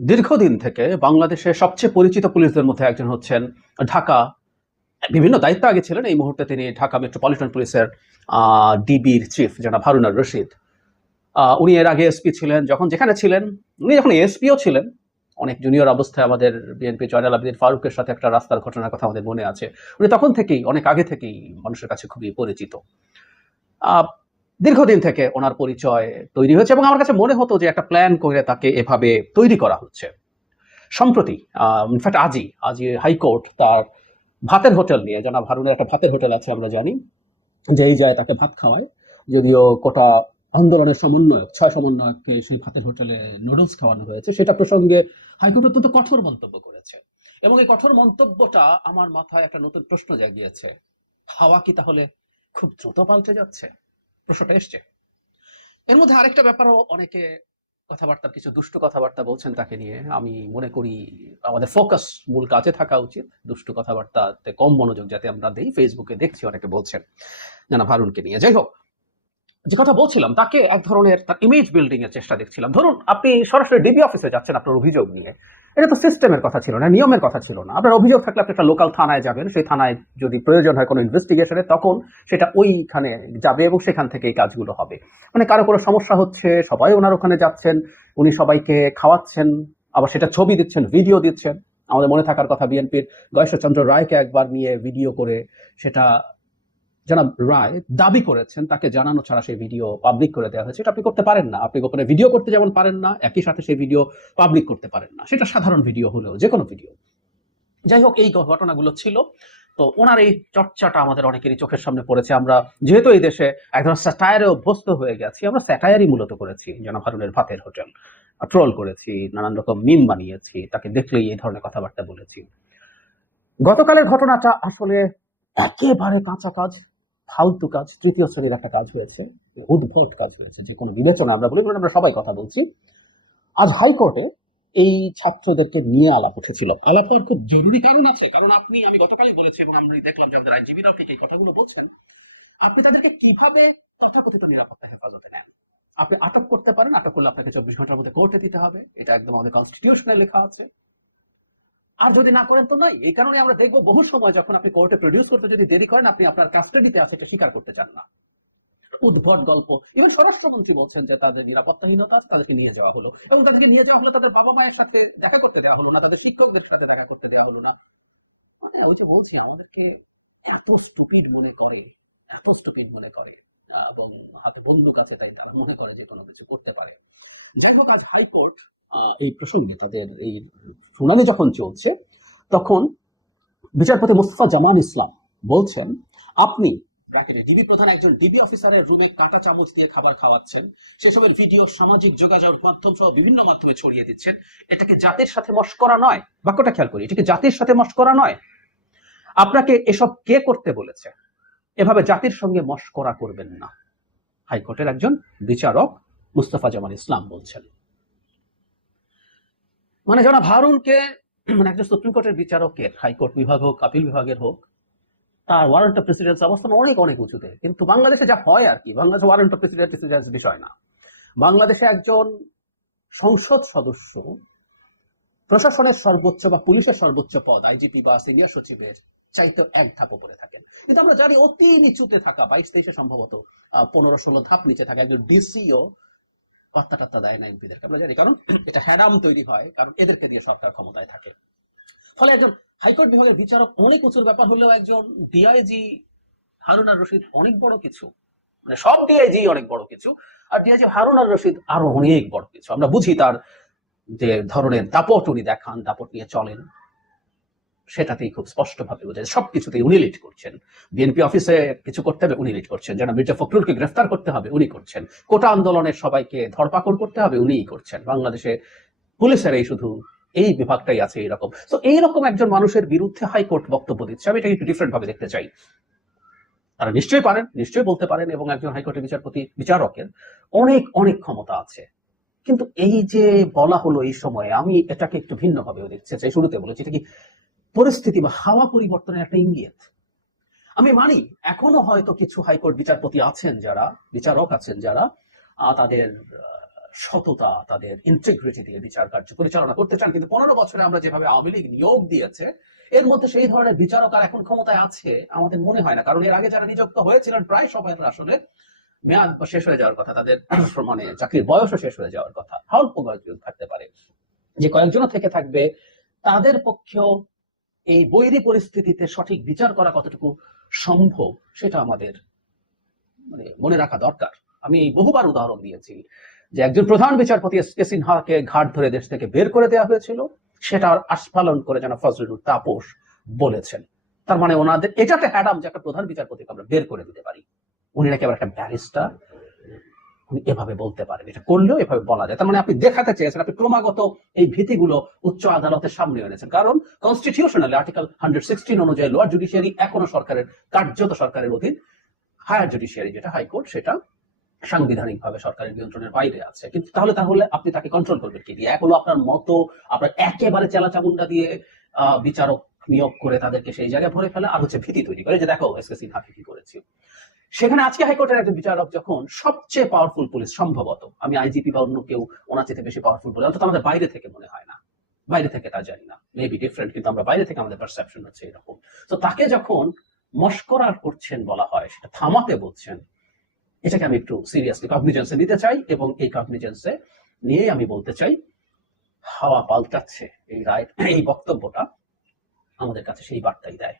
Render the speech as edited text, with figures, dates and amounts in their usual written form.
দীর্ঘদিন থেকে বাংলাদেশের সবচেয়ে পরিচিত পুলিশদের মধ্যে একজন হচ্ছেন ঢাকা, বিভিন্ন দায়িত্বে আগে ছিলেন, এই মুহূর্তে তিনি ঢাকা মেট্রোপলিটন পুলিশের ডিবির চিফ জনাব হারুনার রশিদ। উনি এর আগে এসপি ছিলেন, যখন যেখানে ছিলেন উনি যখন এসপিও ছিলেন অনেক জুনিয়র অবস্থায় আমাদের বিএনপি জয়নাল আবেদিন ফারুকের সাথে একটা রাস্তার ঘটনার কথা আমাদের মনে আছে। উনি তখন থেকেই অনেক আগে থেকেই মানুষের কাছে খুবই পরিচিত। দীর্ঘদিন থেকে ওনার পরিচয় তৈরি হয়েছে এবং আমার কাছে মনে হতো যে একটা প্ল্যান করে তাকে এভাবে তৈরি করা হচ্ছে। সম্প্রতি ইনফ্যাক্ট আজই হাইকোর্ট তার ভাতের হোটেল নিয়ে, জনাব হারুনের একটা ভাতের হোটেল আছে আমরা জানি, যেই যায় তাকে ভাত খাওয়ায়, যদিও কোটা আন্দোলনের সমন্বয়ক 6 সমন্বয়ককে সেই ভাতের হোটেলে নুডলস খাওয়ানো হয়েছে, সেটা প্রসঙ্গে হাইকোর্ট অত্যন্ত কঠোর মন্তব্য করেছে এবং এই কঠোর মন্তব্যটা আমার মাথায় একটা নতুন প্রশ্ন জাগিয়েছে। হাওয়া কি তাহলে খুব দ্রুত পাল্টে যাচ্ছে? প্রশ্নটা এসছে। এর মধ্যে আরেকটা ব্যাপারও অনেকে কথাবার্তা, কিছু দুষ্টু কথাবার্তা বলছেন তাকে নিয়ে। আমি মনে করি আমাদের ফোকাস মূল কাজে থাকা উচিত, দুষ্টু কথাবার্তাতে কম মনোযোগ যাতে আমরা দেই। ফেসবুকে দেখছি অনেকে বলছেন জনাব হারুনকে নিয়ে। যাই হোক, যে কথা বলছিলাম, তাকে এক ধরনের তার ইমেজ বিল্ডিং এর চেষ্টা দেখছিলাম। ধরুন আপনি সরাসরি ডিবি অফিসে যাচ্ছেন আপনার অভিযোগ নিয়ে, এটা তো সিস্টেমের কথা ছিল না, নিয়মের কথা ছিল না। আপনার অভিযোগ থাকলে আপনি একটা লোকাল থানায় যাবেন, সেই থানায় যদি প্রয়োজন হয় কোনো ইনভেস্টিগেশনে তখন সেটা ওইখানে যাবে এবং সেখান থেকে এই কাজগুলো হবে। মানে কারো কোনো সমস্যা হচ্ছে, সবাই ওনার ওখানে যাচ্ছেন, উনি সবাইকে খাওয়াচ্ছেন, আবার সেটা ছবি দিচ্ছেন, ভিডিও দিচ্ছেন। আমাদের মনে থাকার কথা বিএনপির গয়েশ্বরচন্দ্র রায়কে একবার নিয়ে ভিডিও করে সেটা জনাব রায় দাবি করেছেন তাকে জানানো ছাড়া সেই ভিডিও পাবলিক করে দেওয়া হয়েছে। এটা আপনি করতে পারেন না। আপনি গোপনে ভিডিও করতে যেমন পারেন না, একই সাথে সেই ভিডিও পাবলিক করতে পারেন না, সেটা সাধারণ ভিডিও হলেও, যে কোনো ভিডিও। যাই হোক, এই ঘটনাগুলো ছিল। তো ওনার এই চর্চাটা আমাদের অনেকেরই চোখের সামনে পড়েছে। আমরা যেহেতু এই দেশে এক ধরনের স্যাটায়ারে অভ্যস্ত হয়ে গেছি, আমরা স্যাটায়ারই মূলত করেছি। জনাব হারুনের ভাতের হোটেল ট্রোল করেছি, নানান রকম মিম বানিয়েছি, তাকে দেখলেই এই ধরনের কথাবার্তা বলেছি। গতকালের ঘটনাটা আসলে একেবারে কাঁচা কাজ, ফালতু কাজ, তৃতীয় শ্রেণীর একটা কাজ হয়েছে, উদ্ভট কাজ হয়েছে, যে কোনো বিবেচনা আমরা বলি, আমরা সবাই কথা বলছি। আজ হাইকোর্টে এই ছাত্রদেরকে নিয়ে আলাপ উঠেছিল। আলাপ হওয়ার খুব জরুরি কারণ আছে, কারণ আমি গতকালই বলেছি এবং আমি দেখলাম যে আমাদের আইনজীবীরাও ঠিক এই কথাগুলো বলছেন। আপনি তাদেরকে কিভাবে তথাকথিত নিরাপত্তা হেফাজতে নেন? আপনি আটক করতে পারেন, আটক করলে আপনাকে 24 ঘন্টার মধ্যে কোর্টে দিতে হবে, এটা একদম আমাদের কনস্টিটিউশনে লেখা আছে। আর যদি না করেন তো নাই। এই কারণে আমরা দেখবো বহু সময় যখন আপনি কোর্টে প্রডিউস করতে যদি দেরি করেন, আপনি আপনার কাস্টাডিতে আছে এটা স্বীকার করতে চান না। উদ্ভট গল্প। ইভেন স্বরাষ্ট্রমন্ত্রী বলছেন যে তাদের নিরাপত্তাহীনতা, তাদেরকে নিয়ে যাওয়া হলো এবং তাদেরকে নিয়ে যাওয়া হলো তাদের বাবা মায়ের সাথে দেখা করতে দেওয়া হলো না, তাদের শিক্ষকদের সাথে দেখা করতে দেওয়া হলো না। মানে ওই যে বলছি, আমাদেরকে এত স্টুপিড মনে করে, এত স্টুপিড মনে করে, এবং হাতে বন্দুক আছে তাই তারা মনে করে যে কোনো কিছু করতে পারে। যাই হোক, আজ হাইকোর্ট এই প্রসঙ্গে তাদের এই শুনানি যখন চলছে, তখন বিচারপতি মুস্তাফা জামান ইসলাম বলছেন, আপনি ডিবি প্রধান একজন ডিবি অফিসারের রুমে কাঁটা চামচ দিয়ে খাবার খাওয়াচ্ছেন, সে সময় ভিডিও সামাজিক যোগাযোগ মাধ্যম সহ বিভিন্ন মাধ্যমে ছড়িয়ে দিচ্ছেন, এটাকে জাতির সাথে মশকরা নয়? বাক্যটা খেয়াল করি, এটাকে জাতির সাথে মশকরা নয়? আপনাকে এসব কে করতে বলেছে? এভাবে জাতির সঙ্গে মশকরা করবেন না। হাইকোর্টের একজন বিচারক মুস্তাফা জামান ইসলাম বলছেন। মানে জনাব হারুনকে, মানে একজন সুপ্রিম কোর্টের বিচারকের, হাইকোর্ট বিভাগ হোক, আপিল বিভাগের হোক, তার ওয়ারেন্ট অফ প্রেসিডেন্স অবস্থান অনেক অনেক উঁচুতে। কিন্তু বাংলাদেশে যা হয় আর কি, বাংলাদেশে ওয়ারেন্ট অফ প্রেসিডেন্স বিষয় না। বাংলাদেশে একজন সংসদ সদস্য প্রশাসনের সর্বোচ্চ বা পুলিশের সর্বোচ্চ পদ, আইজিপি বা সিনিয়র সচিবের চাইতে এক ধাপ উপরে থাকেন। কিন্তু আমরা জানি অতি নিচুতে থাকা, 22-23 সম্ভবত 15-16 ধাপ নিচে থাকা একজন ডিসিও পাত্তা টাত্তা দেয় না এমপিদেরকে, আমরা জানি। কারণ এটা হ্যারাম তৈরি হয়, কারণ এদেরকে দিয়ে সরকার ক্ষমতায় থাকে। ফলে একজন হাইকোর্ট বিভাগের বিচারক অনেক উঁচুর ব্যাপার হলেও একজন ডিআইজি হারুন আর রশিদ অনেক বড় কিছু। মানে সব ডিআইজি অনেক বড় কিছু, আর ডিআইজি হারুন আর রশিদ আরো অনেক বড় কিছু। আমরা বুঝি তার যে ধরনের দাপট উনি দেখান, দাপট নিয়ে চলেন, সেটাতেই খুব স্পষ্টভাবে বোঝা যায়। সবকিছুতেই উনি লিড করছেন। বিএনপি অফিসে কিছু করতে হবে, উনি লিড করছেন। যেন মির্জা ফখরুলকে গ্রেফতার করতে হবে, উনি করছেন। কোটা আন্দোলনের সবাইকে ধরপাকড় করতে হবে, উনিই করছেন। বাংলাদেশে পুলিশের এই শুধু এই বিভাগটাই আছে এইরকম। তো এইরকম একজন মানুষের বিরুদ্ধে হাইকোর্ট বক্তব্য দিচ্ছে, আমি এটাকে একটু ডিফারেন্ট ভাবে দেখতে চাই। তারা নিশ্চয়ই পারেন, নিশ্চয়ই বলতে পারেন, এবং একজন হাইকোর্টের বিচারকের অনেক অনেক ক্ষমতা আছে। কিন্তু এই যে বলা হলো এই সময়ে, আমি এটাকে একটু ভিন্নভাবে দেখতে চাই। শুরুতে বলেছি, এটা কি পরিস্থিতি বা হাওয়া পরিবর্তনের একটা ইঙ্গিত? আমি মানি এখনো হয়তো কিছু হাইকোর্ট বিচারপতি আছেন যারা, বিচারক আছেন যারা তাদের সততা, তাদের ইন্টিগ্রিটি দিয়ে বিচার কার্য পরিচালনা করতে চান। কিন্তু 15 বছরে আমরা যেভাবে আওয়ামী লীগ নিয়োগ দিয়েছে, এর মধ্যে সেই ধরনের বিচারক আর এখন ক্ষমতায় আছে আমাদের মনে হয় না। কারণ এর আগে যারা নিযুক্ত হয়েছিলেন প্রায় সবাই আসলে মেয়াদ শেষ হয়ে যাওয়ার কথা, তাদের মানে চাকরির বয়সও শেষ হয়ে যাওয়ার কথা। অল্প কয়েকজন থাকতে পারে, যে কয়েকজন থেকে থাকবে তাদের পক্ষেও এই বৈরী পরিস্থিতিতে সঠিক বিচার করা কতটুকু সম্ভব সেটা আমাদের মানে মনে রাখা দরকার। আমি বহুবার উদাহরণ দিয়েছি যে একজন প্রধান বিচারপতি এস.কে সিনহাকে ঘাট ধরে দেশ থেকে বের করে দেওয়া হয়েছিল, সেটা আস্ফালন করে যেন ফজলুল তাপস বলেছেন। তার মানে ওনাদের এটাতে হ্যাডাম যে একটা প্রধান বিচারপতিকে আমরা বের করে দিতে পারি, উনি নাকি আবার একটা ব্যারিস্টার, উনি এভাবে বলতে পারেন, এটা করলেও এভাবে বলা যায়। তার মানে আপনি দেখাতে চেয়েছেন আপনি ক্রমাগত এই ভীতিগুলো উচ্চ আদালতের সামনে এনেছেন। কারণ কনস্টিটিউশনালি আর্টিকেল 116 অনুযায়ী লোয়ার জুডিশিয়ারি এখনো সরকারের কার্যত সরকারের অধীন, হায়ার জুডিশিয়ারি যেটা হাইকোর্ট সেটা সাংবিধানিক ভাবে সরকারের নিয়ন্ত্রণের বাইরে আছে। কিন্তু তাহলে আপনি তাকে কন্ট্রোল করবেন কি দিয়ে? এক হলো আপনার মতো আপনার একেবারে চেলাচামুন্ডা দিয়ে বিচারক নিয়োগ করে তাদেরকে সেই জায়গায় ভরে ফেলা, আর হচ্ছে ভীতি তৈরি করে যে দেখো এস.কে সিনহাকে কি করেছি। সেখানে আজকে হাইকোর্টের একজন বিচারক যখন সবচেয়ে পাওয়ারফুল পুলিশ, সম্ভবত আমি আইজিপি বা অন্য কেউ ওনার চেয়ে বেশি পাওয়ারফুল বলে অন্তত আমাদের বাইরে থেকে মনে হয় না, বাইরে থেকে তা জানি না, মেবি ডিফারেন্ট, কিন্তু আমরা বাইরে থেকে আমাদের পারসেপশন হচ্ছে এরকম। তো তাকে যখন মস্করা করছেন বলা হয়, সেটা থামাতে বলছেন, এটাকে আমি একটু সিরিয়াসলি কগনিজেন্সে নিতে চাই। এবং এই কগনিজেন্সে নিয়ে আমি বলতে চাই, হাওয়া পাল্টাচ্ছে এই রায়, এই বক্তব্যটা আমাদের কাছে সেই বার্তাই দেয়।